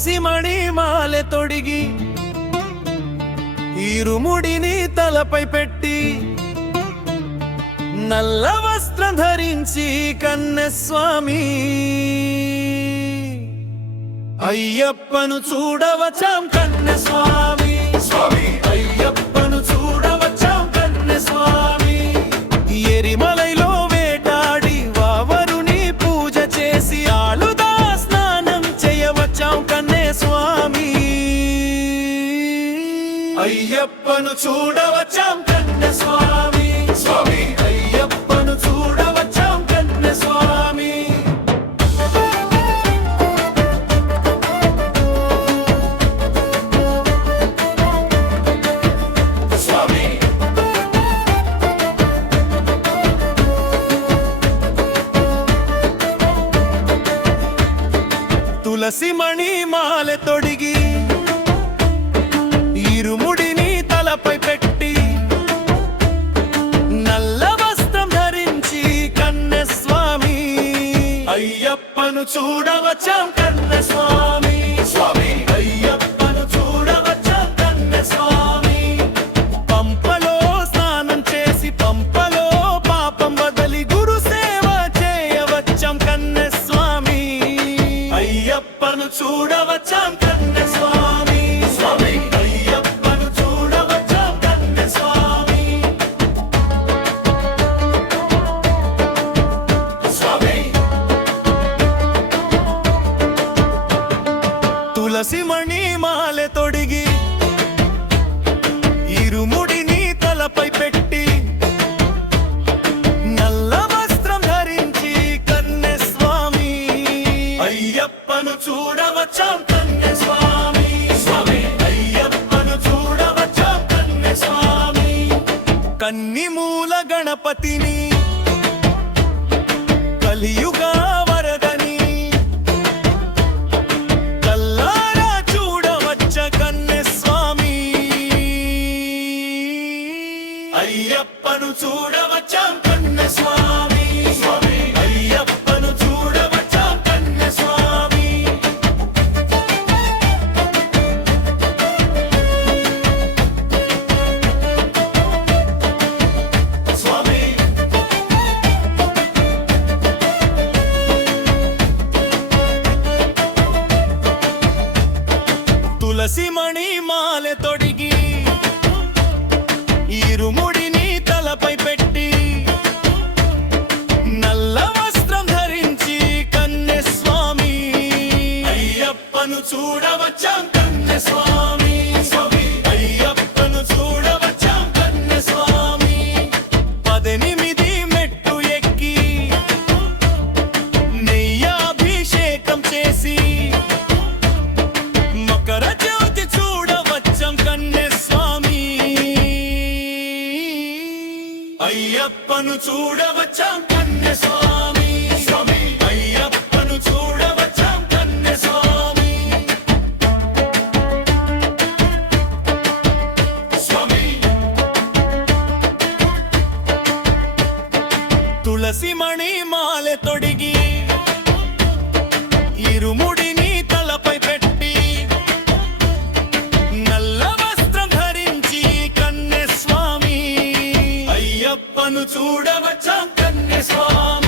తులసి మణి మాలె తొడిగి ఇరుముడిని తలపై పెట్టి నల్ల వస్త్రం ధరించి కన్నస్వామి అయ్యప్పను చూడవచ్చాం కన్నస్వామి స్వామి అయ్యప్పను చూడవచ్చాం కన్నస్వామి ఎరిమలైలో వేటాడి వావరుని పూజ చేసి ఆలుదా స్నానం చేయవచ్చాం కన్నస్వామి అయ్యప్పను చూడవచ్చాం కన్నస్వామి స్వామి అయ్యప్పను చూడవచ్చాం కన్నస్వామి తులసి మణి మాలె తొడిగి ఇరుముడిని తలపై పెట్టి నల్ల వస్త్రం ధరించి కన్నస్వామి అయ్యప్పను చూడవచ్చాం కన్నస్వామి స్వామి అయ్యప్పను చూడవచ్చాం కన్నస్వామి పంపలో స్నానం చేసి పంపలో పాపం వదలి గురు సేవ చేయవచ్చాం కన్నస్వామి అయ్యప్పను చూడవచ్చాం కన్నస్వామి స్వామి అయ్యప్పను చూడవచ్చాం కన్నస్వామి స్వామి తులసి మణి మాలె తొడిగి ఇరుముడిని తలపై పెట్టి నల్ల వస్త్రం ధరించి కన్నస్వామి అయ్యప్పను చూడవచ్చాం కన్నస్వామి స్వామి అయ్యప్పను చూడవచ్చాం కన్నస్వామి కన్నిమూల గణపతిని కలియుగ వరదని కల్లారా చూడవచ్చ కన్నస్వామి అయ్యప్పను చూడవచ్చాం కన్నస్వామి స్వామి అయ్యప్పను చూడవచ్చాం కన్నస్వామి స్వామి తులసి మణి మాలె తొడిగి ఇరుముడిని తలపై పెట్టి నల్ల వస్త్రం ధరించి కన్నస్వామి అయ్యప్పను చూడవచ్చాం కన్నస్వామి స్వామి అయ్యప్పను చూడవచ్చాం కన్నస్వామి 18 మెట్టు ఎక్కి నెయ్యాభిషేకం చేసి మకర జ్యోతి చూడవచ్చాం కన్నస్వామి అయ్యప్పను చూడవచ్చాం కన్నస్వామి స్వామి అయ్యప్పను చూడవచ్చాం కన్నస్వామి స్వామి తులసి మణి మాలె తొడిగి ఇరుముడిని తలపై పెట్టి నల్ల వస్త్రం ధరించి కన్నస్వామి అయ్యప్పను చూడవచ్చాం కన్నస్వామి